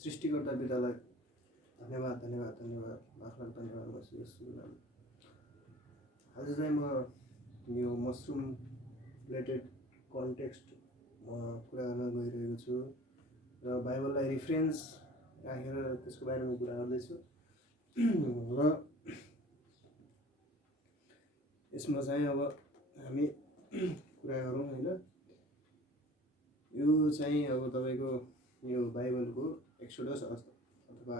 सृष्टिकर्ता पितालाई धन्यवाद धन्यवाद धन्यवाद लाख लाख धन्यवाद गर्छु यस कुरामा। आज चाहिँ म यो मसरुम रिलेटेड कन्टेक्स्ट म कुरा गर्न गइरहेको छु र बाइबललाई रिफरेन्स राखेर त्यसको बारेमा कुरा गर्दैछु। र यसमा चाहिँ अब हामी कुरा गरौँ होइन। यो चाहिँ अब तपाईँको यो बाइबलको एक्सोडस अथवा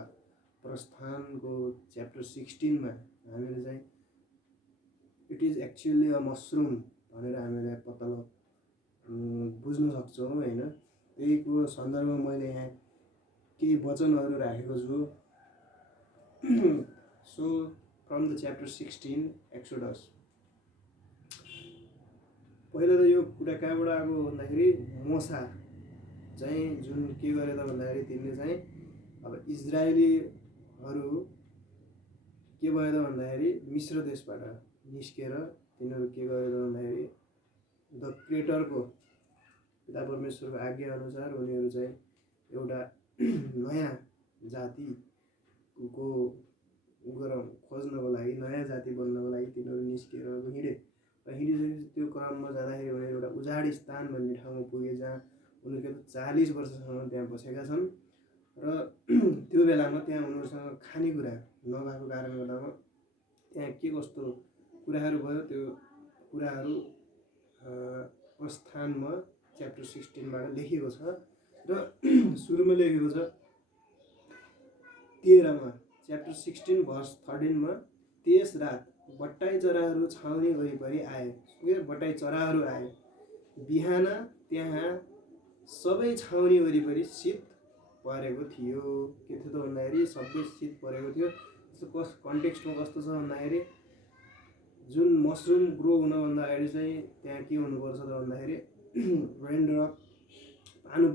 प्रस्थानको च्याप्टर 16 मा हामीले चाहिँ it is actually a mushroom भनेर हामीले पत्ता बुझ्न सक्छौँ होइन। त्यहीको सन्दर्भमा मैले यहाँ केही वचनहरू राखेको छु। So from the chapter 16 exodus. पहिला त यो कुरा कहाँबाट आएको भन्दाखेरि मोसा चाहिँ जुन के गरे त भन्दाखेरि तिनले चाहिँ अब इजरायलीहरू के भयो त भन्दाखेरि मिश्र देशबाट निस्केर तिनीहरू के गरे त भन्दाखेरि द क्रिएटरको पिता परमेश्वरको आज्ञा अनुसार उनीहरू चाहिँ एउटा नयाँ जातिको खोज्नको लागि नयाँ जाति बन्नको लागि तिनीहरू निस्केर हिँडे र हिँडिसकेपछि त्यो क्रममा जाँदाखेरि उनीहरू एउटा उजाडी स्थान भन्ने ठाउँमा पुगे जहाँ उनीहरू 40 वर्षसम्म त्यहाँ बसेका छन्। र त्यो बेलामा त्यहाँ उनीहरूसँग खानेकुरा नभएको कारणले गर्दामा त्यहाँ के कस्तो कुराहरू भयो त्यो कुराहरू प्रस्थानमा च्याप्टर 16 बाट लेखिएको छ। र सुरुमा लेखेको छ 13 मा च्याप्टर 16 भर्स 13 मा त्यस रात बट्टाई चराहरू छाउनी वरिपरि आए। बट्टाई चराहरू आए। बिहान त्यहाँ सबै छाउनी वरिपरि शीत परेको थियो। के थियो त भन्दाखेरि सबै शीत परेको थियो। त्यसको कन्टेक्स्टमा कस्तो छ भन्दाखेरि जुन मसरुम ग्रो हुनभन्दा अगाडि चाहिँ त्यहाँ के हुनुपर्छ त भन्दाखेरि रेनड्रप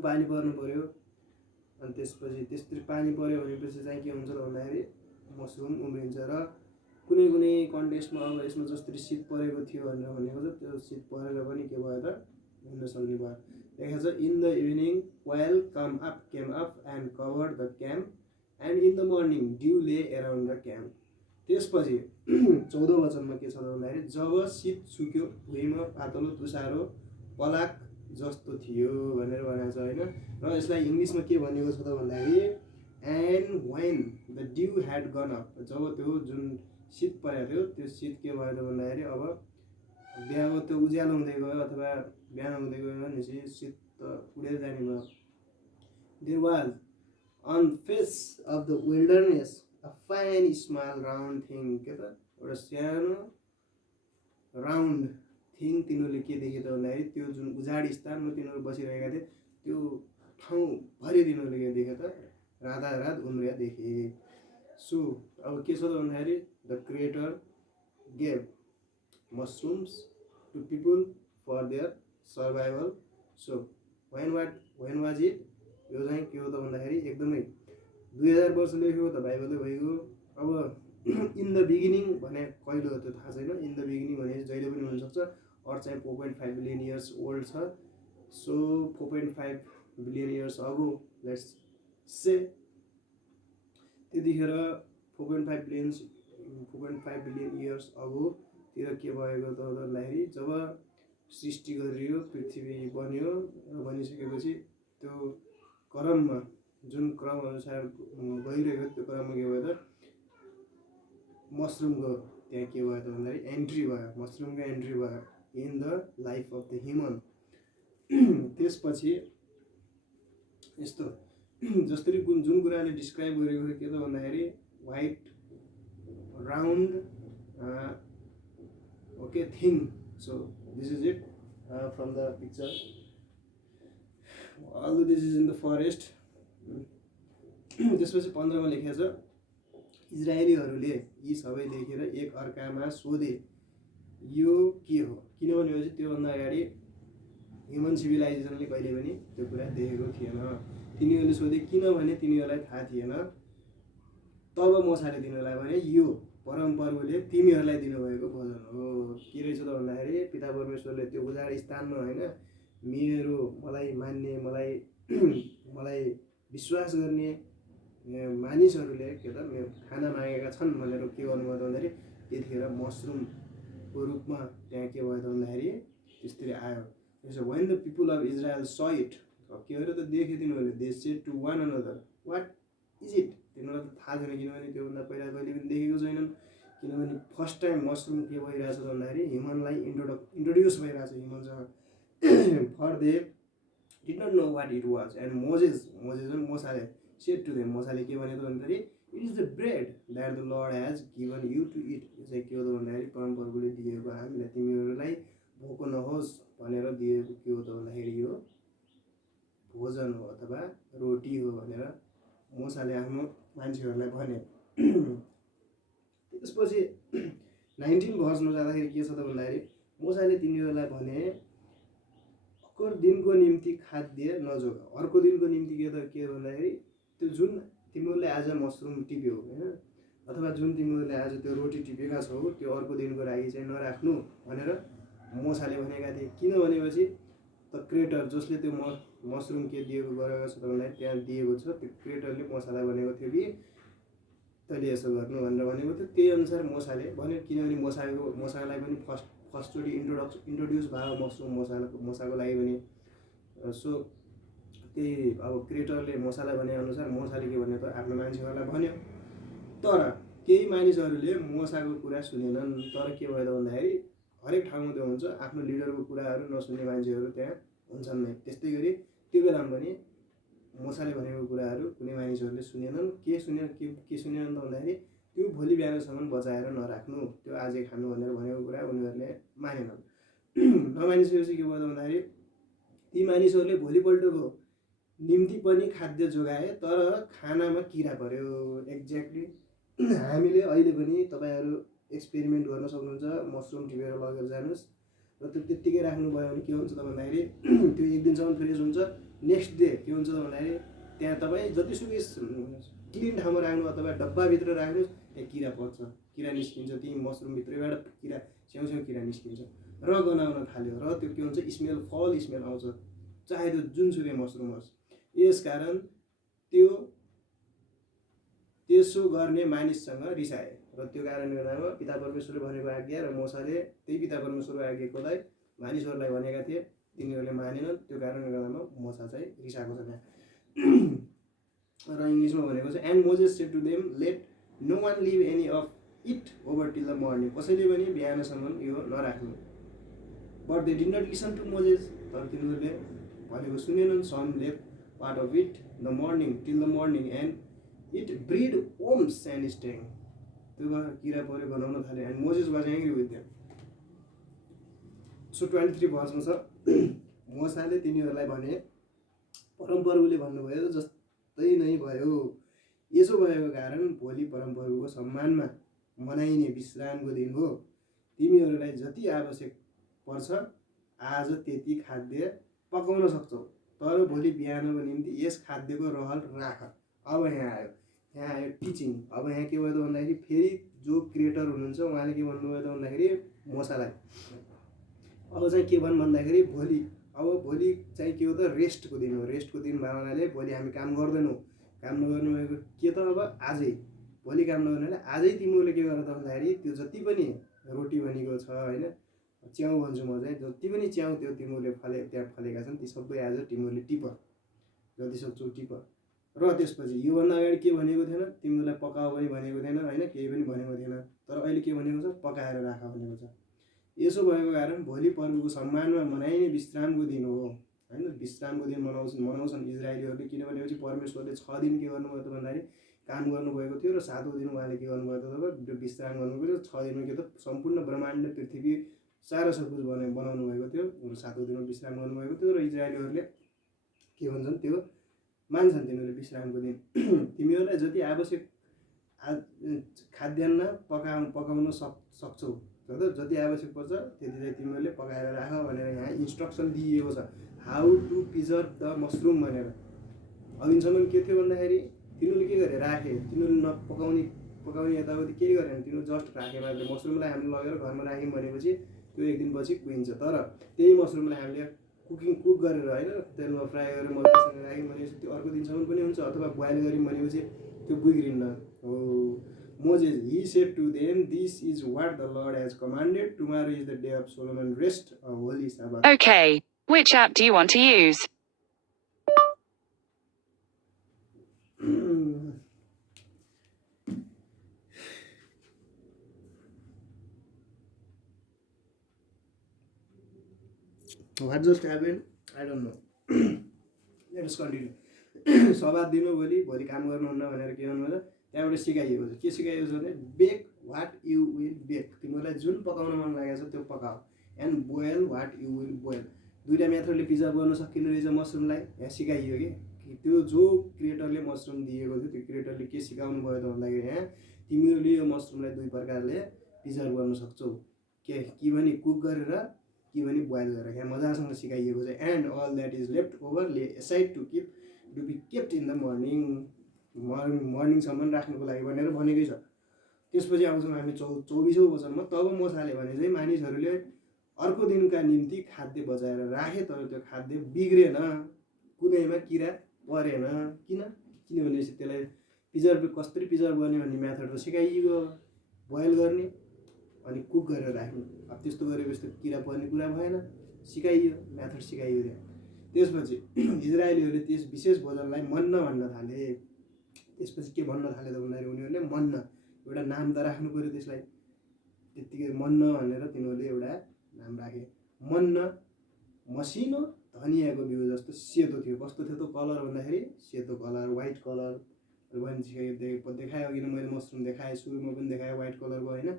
पानी पर्नु पर्यो। अनि त्यसपछि त्यस्तै पानी पर्यो भनेपछि चाहिँ के हुन्छ त भन्दाखेरि मसरुम उम्रिन्छ। र कुनै कुनै कन्टेक्स्टमा अब यसमा जसरी शीत परेको थियो भनेर भनेको छ त्यो शीत परेर पनि के भयो त हुन सक्ने भयो। लेखेको छ in the evening while came up and covered the camp and in the morning due ले एराउन्ड द क्याम्प। त्यसपछि 14 वचनमा के छ त भन्दाखेरि जब शीत सुक्यो भुइँमा पातलो तुषारो पलाक जस्तो थियो भनेर भनेको छ होइन। र यसलाई इङ्ग्लिसमा के भनेको छ त भन्दाखेरि and when the dew had gone up. जब त्यो जुन शीत परेको थियो त्यो शीत के भयो त भन्दाखेरि अब बिहान त्यो उज्यालो हुँदै गयो अथवा बिहान हुँदै गयो भनेपछि शीत त उडेर जाने भयो। There was on face of the wilderness a fine small round thing. के त एउटा सानो राउन्ड थिङ तिनीहरूले के देखे त भन्दाखेरि त्यो जुन उजाडी स्थानमा तिनीहरू बसिरहेका थिए त्यो ठाउँभरि तिनीहरूले के देखे त रातारात उम्रिया देखे। सो अब के छ त भन्दाखेरि the creator gave mushrooms to people for their survival. So when was it. यो चाहिँ के हो त भन्दाखेरि एकदमै 2000 वर्ष लेखेको त बाइबलले भइगयो। अब इन द बिगिनिङ भने कहिले हो त्यो थाहा छैन। इन द बिगिनिङ भने जहिले पनि हुनसक्छ। अर्थ चाहिँ 4.5 बिलियन इयर्स ओल्ड छ। So 4.5 billion years ago let's say त्यतिखेर 4.5 बिलियन इयर्स अगोतिर के भएको त भन्दाखेरि जब सृष्टि गरियो पृथ्वी बन्यो र बनिसकेपछि त्यो क्रममा जुन क्रम अनुसार गइरहेको त्यो क्रममा के भयो त मसरुमको त्यहाँ के भयो त भन्दाखेरि एन्ट्री भयो। मसरुमको एन्ट्री भयो in the life of the human. त्यसपछि यस्तो जसरी जुन कुराले डिस्क्राइब गरेको के त भन्दाखेरि white round okay thing. So this is it from the picture. Although this is in the forest. त्यसपछि 15 मा लेखेको छ इजरायलीहरूले यी सबै देखेर एक अर्कामा सोधे यो के हो। किनभने त्योभन्दा अगाडि ह्युमन सिभिलाइजेसनले कहिले पनि त्यो कुरा देखेको थिएन। तिनीहरूले सोधे किनभने तिनीहरूलाई थाहा थिएन। तब मोसाले तिनीहरूलाई भने यो परमप्रभुले तिमीहरूलाई दिनुभएको भोजन हो। के रहेछ त भन्दाखेरि पिता परमेश्वरले त्यो उजाड स्थानमा होइन मलाई मान्ने मलाई विश्वास गर्ने मानिसहरूले के त खाना मागेका छन् भनेर के गर्नुभयो त भन्दाखेरि त्यतिखेर मसरुमको रूपमा त्यहाँ के भयो त भन्दाखेरि त्यसरी आयो। त्यसो when the people of Israel saw it, के हो र त देखे तिनीहरूले, they said to one another what is it. तिनीहरूलाई त थाहा छैन, किनभने त्योभन्दा पहिला कहिले पनि देखेको छैनन्। किनभने फर्स्ट टाइम मसरुम के भइरहेछ भन्दाखेरि ह्युमनलाई इन्ट्रोड्युस भइरहेछ ह्युमनसँग। For they did not know what it was and Moses मोसाले सेड टु देम, मोसाले के भन्यो त भन्दाखेरि it is the bread that the Lord has given you to it. यो चाहिँ के हो त भन्दाखेरि परमप्रभुले दिएको हामीलाई तिमीहरूलाई भोको नहोस् भनेर दिएको के हो त भन्दाखेरि यो भोजन हो अथवा रोटी हो भनेर मोसाले आफ्नो मान्छेहरूलाई भने। त्यसपछि 19 भर्समा जाँदाखेरि के छ त भन्दाखेरि मोसाले तिनीहरूलाई भने अर्को दिनको निम्ति खाद्य नजोग, अर्को दिनको निम्ति के भन्दाखेरि त्यो जुन तिमीहरूले आज मसरुम टिप्यौ होइन, अथवा जुन तिमीहरूले आज त्यो रोटी टिपेका छौ त्यो अर्को दिनको लागि चाहिँ नराख्नु भनेर मोसाले भनेका थिए। किन भनेपछि त क्रिएटर जसले त्यो मसरुम के दिएको गरेको छ त भन्दाखेरि त्यहाँ दिएको छ, त्यो क्रिएटरले मोसालाई भनेको थियो कि तैँले यसो गर्नु भनेर भनेको थियो। त्यही अनुसार मोसाले भन्यो, किनभने मोसालाई पनि फर्स्टचोटि इन्ट्रोड्युस भयो मसरुम मोसाको लागि पनि। सो त्यही अब क्रिएटरले मोसालाई भने अनुसार मोसाले के भन्यो त आफ्नो मान्छेहरूलाई भन्यो। तर केही मानिसहरूले मोसाको कुरा सुनेनन्। तर के भयो त भन्दाखेरि हरेक ठाउँमा त्यो हुन्छ, आफ्नो लिडरको कुराहरू नसुन्ने मान्छेहरू त्यहाँ हुन्छन् नै। त्यस्तै गरी त्यो बेलामा पनि मोसाले भनेको कुराहरू कुनै मानिसहरूले सुनेनन्। के सुनेनन् त भन्दाखेरि त्यो भोलि बिहानसम्म बचाएर नराख्नु, त्यो आजै खानु भनेर भनेको कुरा उनीहरूले मानेनन्। नमानिसकेपछि के भयो त भन्दाखेरि ती मानिसहरूले भोलिपल्टको निम्ति पनि खाद्य जोगाए, तर खानामा किरा पर्यो। एक्ज्याक्टली हामीले अहिले पनि तपाईँहरू एक्सपेरिमेन्ट गर्न सक्नुहुन्छ, मसरुम टिपेर लगेर जानुहोस् र त्यो त्यत्तिकै राख्नुभयो भने के हुन्छ त भन्दाखेरि त्यो एक दिनसम्म फ्रेस हुन्छ। नेक्स्ट डे के हुन्छ त भन्दाखेरि त्यहाँ तपाईँ जतिसुकै क्लिन ठाउँमा राख्नु अथवा डब्बाभित्र राख्नुहोस्, त्यहाँ किरा पर्छ, किरा निस्किन्छ। ती मसरुमभित्रबाट किरा छेउछेउ किरा निस्किन्छ र गनाउन थाल्यो र त्यो के हुन्छ स्मेल, फल स्मेल आउँछ, चाहे त्यो जुनसुकै मसरुम होस्। यसकारण त्यसो गर्ने मानिससँग रिसाए र त्यो कारणले गर्दामा पिता परमेश्वरले भनेको आज्ञा र मोसाले त्यही पिता परमेश्वरको आज्ञाकोलाई मानिसहरूलाई भनेका थिए, तिनीहरूले मानेनन्। त्यो कारणले गर्दामा मोसा चाहिँ रिसाएको छ त्यहाँ। र इङ्ग्लिसमा भनेको चाहिँ and Moses said to them let no one leave any of it over till the morning, कसैले पनि बिहानसम्म यो नराख्नु। But they did not listen to Moses, तर तिनीहरूले भनेको सुनेनन्। Some left part of it the morning till the morning and it bred worms and stank, त्यो किरा पऱ्यो बनाउन थाल्यो। And Moses was angry with them. So 23 भर्समा छ, मोसाले तिनीहरूलाई भने परमप्रभुले भन्नुभयो जस्तै नै भयो। यसो भएको कारण भोलि परमप्रभुको सम्मानमा मनाइने विश्रामको दिन हो। तिमीहरूलाई जति आवश्यक पर्छ आज त्यति खाद्य पकाउन सक्छौ, तर भोलि बिहानको निम्ति यस खाद्यको रहल राख। अब यहाँ आयो टिचिङ। अब यहाँ के भयो त भन्दाखेरि फेरि जो क्रिएटर हुनुहुन्छ उहाँले के भन्नुभयो त भन्दाखेरि मोसालाई अब चाहिँ के भन्नु भन्दाखेरि भोलि चाहिँ के हो त रेस्टको दिन हो। रेस्टको दिन भएको हुनाले भोलि हामी काम गर्दैनौँ। काम नगर्नु भएको के त अब आजै, भोलि काम नगर्नेले आजै तिमीहरूले के गर त भन्दाखेरि त्यो जति पनि रोटी बनेको छ होइन, च्याउ भन्छु म चाहिँ, जति पनि च्याउ त्यो तिमीहरूले त्यहाँ फलेका छन् ती सबै आज तिमीहरूले टिप, जति सक्छौ टिप। र त्यसपछि योभन्दा अगाडि के भनेको थिएन, तिमीहरूलाई पकाऊ पनि भनेको थिएन होइन, केही पनि भनेको थिएन। तर अहिले के भनेको छ, पकाएर राख भनेको छ। यसो भएको कारण भोलि प्रभुको सम्मानमा मनाइने विश्रामको दिन हो होइन। विश्रामको दिन मनाउँछन् इजरायलीहरूले, किनभनेपछि परमेश्वरले 6 दिन के गर्नुभयो त भन्दाखेरि काम गर्नुभएको थियो र 7औं दिन उहाँले के गर्नुभयो त विश्राम गर्नुभयो। 6 दिनमा के त सम्पूर्ण ब्रह्माण्ड पृथ्वी सारा सब कुछ बनाउनु भएको थियो र 7औं दिनमा विश्राम गर्नुभएको थियो। र इजरायलीहरूले के भन्छन् त्यो मान्छन् तिनीहरूले विश्रामको दिन। तिमीहरूलाई जति आवश्यक खाद्यान्न पकाउन सक्छौ, जति आवश्यक पर्छ त्यति चाहिँ तिमीहरूले पकाएर राख भनेर यहाँ इन्स्ट्रक्सन दिइएको छ, how to preserve the mushroom भनेर। अघिसम्म के थियो भन्दाखेरि तिनीहरूले के गरे, राखे। तिनीहरूले पकाउने यताउति केही गरेन, तिनीहरू जस्ट राखे मात्रै। मसरुमलाई हामीले लगेर घरमा राख्यौँ भनेपछि त्यो एक दिनपछि कुहिन्छ। तर त्यही मसरुमलाई हामीले कुक गरेर होइन, तेलमा फ्राई गरेर मजासँग राख्यौँ भनेपछि त्यो अर्को दिनसम्म पनि हुन्छ, अथवा बोइल गऱ्यौँ भनेपछि त्यो बिग्रिन्न हो Moses, he said to them, this is what the Lord has commanded. Tomorrow is the day of Solomon rest, a holy Sabbath. Okay, which app do you want to use? What just happened? I don't know. Let us continue. सवाद दिनु भोलि काम गर्नुहुन्न भनेर के भन्नुहुन्छ त्यहाँबाट सिकाइएको छ के सिकाइएको छ भने bake what you will bake तिमीलाई जुन पकाउन मन लागेको छ त्यो पकाऊ and boil what you will boil दुईटा मेथडले प्रिजर्भ गर्न सकिने रहेछ मसरुमलाई यहाँ सिकाइयो कि त्यो जो क्रिएटरले मसरुम दिएको थियो त्यो क्रिएटरले के सिकाउनु भयो त भन्दाखेरि यहाँ तिमीहरूले यो मसरुमलाई दुई प्रकारले प्रिजर्भ गर्न सक्छौ कि भने कुक गरेर कि भने बोइल गरेर यहाँ मजासँग सिकाइएको छ and all that is left over lay aside to keep to be kept in the मर्निङसम्म राख्नुको लागि भनेर भनेकै छ त्यसपछि आउँछौँ हामी 24औं वचनमा तब मोसाले भने चाहिँ मानिसहरूले अर्को दिनका निम्ति खाद्य बचाएर राखे तर त्यो खाद्य बिग्रेन कुनैमा किरा परेन किनभने त्यसलाई प्रिजर्भ कसरी प्रिजर्भ गर्ने भन्ने मेथड त सिकाइयो बोइल गर्ने अनि कुक गरेर राख्नु अब त्यस्तो गरेपछि त किरा पर्ने कुरा भएन सिकाइयो मेथड सिकाइयो त्यहाँ त्यसपछि इजरायलीहरूले त्यस विशेष भोजनलाई मन्न भन्न थाले त्यसपछि के भन्न थाले त भन्दाखेरि उनीहरूले मन्न एउटा नाम त राख्नु पर्यो त्यसलाई त्यतिकै मन्न भनेर तिनीहरूले एउटा नाम राखे मन्न मसिनो धनियाको बिउ जस्तो सेतो थियो कस्तो थियो त कलर भन्दाखेरि सेतो कलर व्हाइट कलर देखायो किन मैले मसरुम देखाएँ सुरुमा पनि देखाएँ व्हाइट कलरको होइन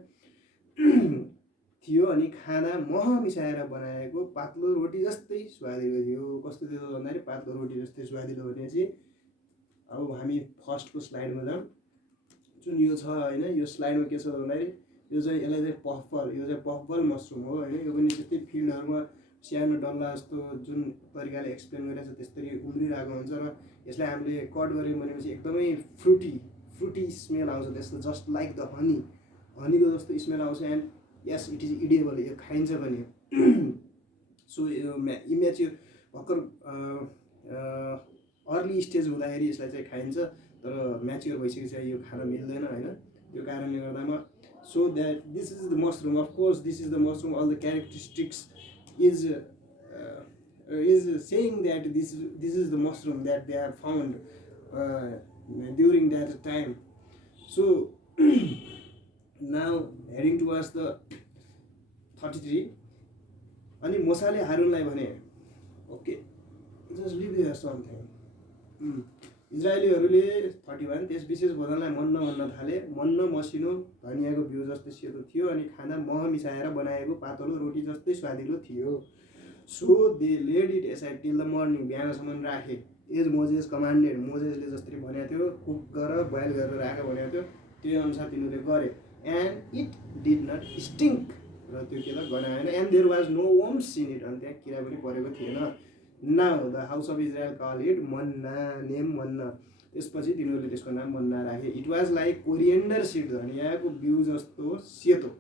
थियो अनि खाना मह मिसाएर बनाएको पातलो रोटी जस्तै स्वादिलो थियो कस्तो थियो भन्दाखेरि पातलो रोटी जस्तै स्वादिलो भने चाहिँ अब हामी फर्स्टको स्लाइडमा जाउँ जुन यो छ होइन यो स्लाइडमा के छ भन्दाखेरि यो चाहिँ यसलाई चाहिँ पफबल यो चाहिँ पफबल मसरुम हो होइन यो पनि त्यस्तै फिल्डहरूमा सानो डल्ला जस्तो जुन तरिकाले एक्सप्लेन गरिरहेको छ त्यसरी उम्रिरहेको हुन्छ र यसलाई हामीले कट गऱ्यौँ भनेपछि एकदमै फ्रुटी स्मेल आउँछ त्यस्तो जस्ट लाइक द हनीको जस्तो स्मेल आउँछ and yes it is edible यो खाइन्छ पनि सो यो इमेच्योर भर्खर अर्ली स्टेज हुँदाखेरि यसलाई चाहिँ खाइन्छ तर म्याच्योर भइसकेपछि यो खान मिल्दैन होइन त्यो कारणले गर्दामा so that this is the mushroom of course this is the mushroom all the characteristics is saying that this is the mushroom that they have found during that time so now heading towards the 33 अनि मोसाले हारुनलाई भने okay just leave here something इजरायलीहरूले 31 त्यस विशेष भोजनलाई मन्न भन्न थाले मन्न मसिनो धनियाको बिउ जस्तै सेतो थियो अनि खाना मह मिसाएर बनाएको पातलो रोटी जस्तै स्वादिलो थियो so they laid it aside till the morning बिहानसम्म राखे एज मोजेस कमान्डेड मोजेसले जसरी भनेको थियो कुक गर बोइल गरेर राख भनेको थियो त्यो अनुसार तिनीहरूले गरे and it did not stink र त्यो के त गनाएन and there was no worms in it अनि त्यहाँ किरा पनि परेको थिएन now the house of Israel call it manna name manna त्यसपछि तिनीहरूले त्यसको नाम मन्ना राखे it was like coriander seed धनियाँको बिउ जस्तो सेतो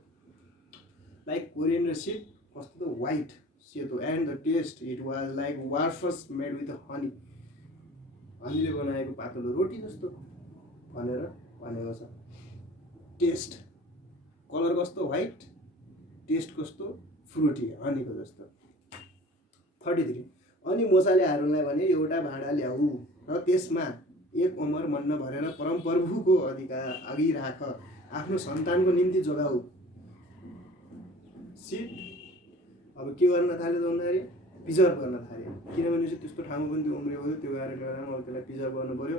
लाइक कोरिएन्डर सिड कस्तो त व्हाइट सेतो and the taste it was like वार्फस मेड विथ हनीले बनाएको पातलो रोटी जस्तो भनेर भनेको छ टेस्ट कलर कस्तो व्हाइट टेस्ट कस्तो फ्रुटी हनीको जस्तो 33 अनि मोसाले हारुनलाई भने एउटा भाँडा ल्याऊ र त्यसमा एक ओमर मन्न भरेर परमप्रभुको अघि राख आफ्नो सन्तानको निम्ति जोगाऊ सिट अब के गर्न थाल्यो त भन्दाखेरि प्रिजर्भ गर्न थाल्यो किनभने चाहिँ त्यस्तो ठाउँमा पनि त्यो उम्रिएको थियो त्यो कारणले गर्दा अब त्यसलाई प्रिजर्भ गर्नु पर्यो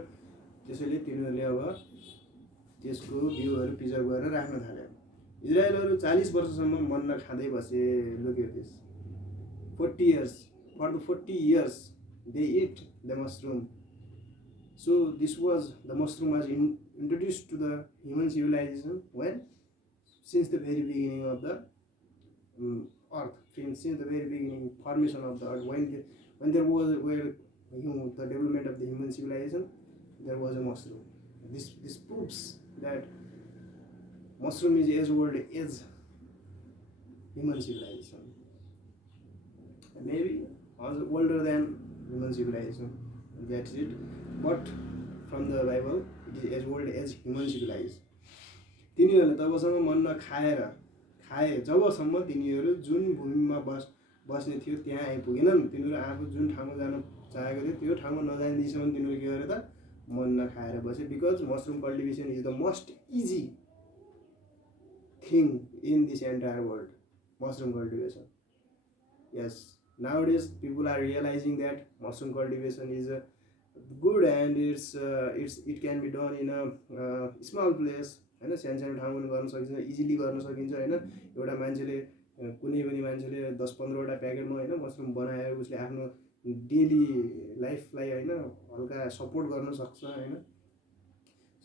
त्यसैले तिनीहरूले अब त्यसको बिउहरू प्रिजर्भ गरेर राख्न थाल्यो इजरायलहरू 40 वर्षसम्म मन्न खाँदै बसे look at this 40 years for the 40 years they eat the mushroom so this was the mushroom was introduced to the human civilization when since the very beginning of the earth since the very beginning formation of the earth when there was the development of the human civilization there was a mushroom this proves that mushroom is as old as human civilization maybe also older than human civilization that's it but from the Bible it as old as human civilize. तिनीहरूले तबसम्म मन्ना खाए जबसम्म तिनीहरू जुन भूमिमा बस्ने थियो त्यहाँ आइपुगेनन्। तिनीहरू आफू जुन ठाउँमा जान चाहेको थियो त्यो ठाउँमा नजान्दिसम्म तिनीहरू के गरे त मन्ना खाएर बसे। Because mushroom cultivation is the most easy thing in this entire world, mushroom cultivation. Yes, nowadays people are realizing that mushroom cultivation is good and it can be done in a small place हैन। सानो ठाउँमा पनि गर्न सकिन्छ, easily गर्न सकिन्छ हैन। एउटा मान्छेले कुनै पनि मान्छेले 10-15 वटा प्याकेटमा हैन मसरुम बनाएर उसले आफ्नो डेली लाइफलाई हैन हल्का सपोर्ट गर्न सक्छ हैन।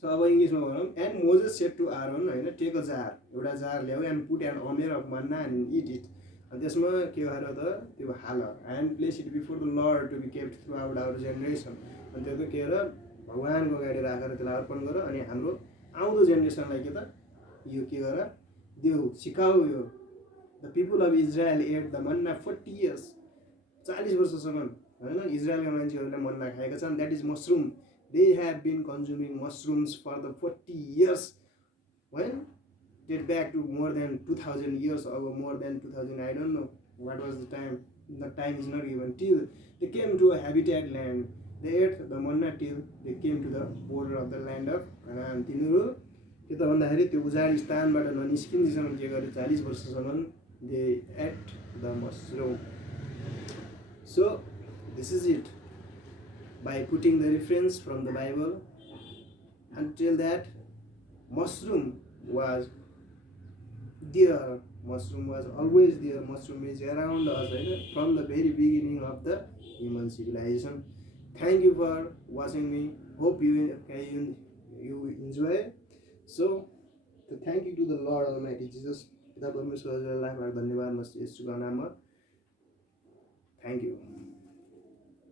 सो अब इङ्ग्लिसमा भनौँ, and Moses said to Aaron हैन टेक अ जार, एउटा जार ल्याऊ and put an omer of manna and eat it. अनि त्यसमा के गरेर त त्यो हाल and place it before the Lord to be kept throughout our generation. अनि त्यो के गरेर भगवान्को अगाडि राखेर त्यसलाई अर्पण गर अनि हाम्रो आउँदो जेनेरेसनलाई के त यो के गर देऊ सिकाऊ। यो the people of Israel ate the manna 40 years, 40 वर्षसम्म हैन इजरायलका मान्छेहरूले मन्ना खाएका छन्। That is mushroom. They have been consuming mushrooms for the 40 years. When? Date back to more than 2000 years ago, more than 2000, I don't know what was the time. The time is not given. Till they came to a habitat land. They ate the manna till they came to the border of the land of Canaan. तिनीहरू के त भन्दाखेरि त्यो उजाड स्थानबाट ननिस्किन्दिसम्म के गरे 40 वर्षसम्म they ate the mushroom. So this is it. By putting the reference from the Bible, until that mushroom was there, mushroom was always there, mushroom is around us from the very beginning of the human civilization. Thank you for watching me. Hope you enjoy. So thank you to the Lord Almighty Jesus. पिता परमेश्वरलाई धन्यवाद म यसुको नाममा। Thank you.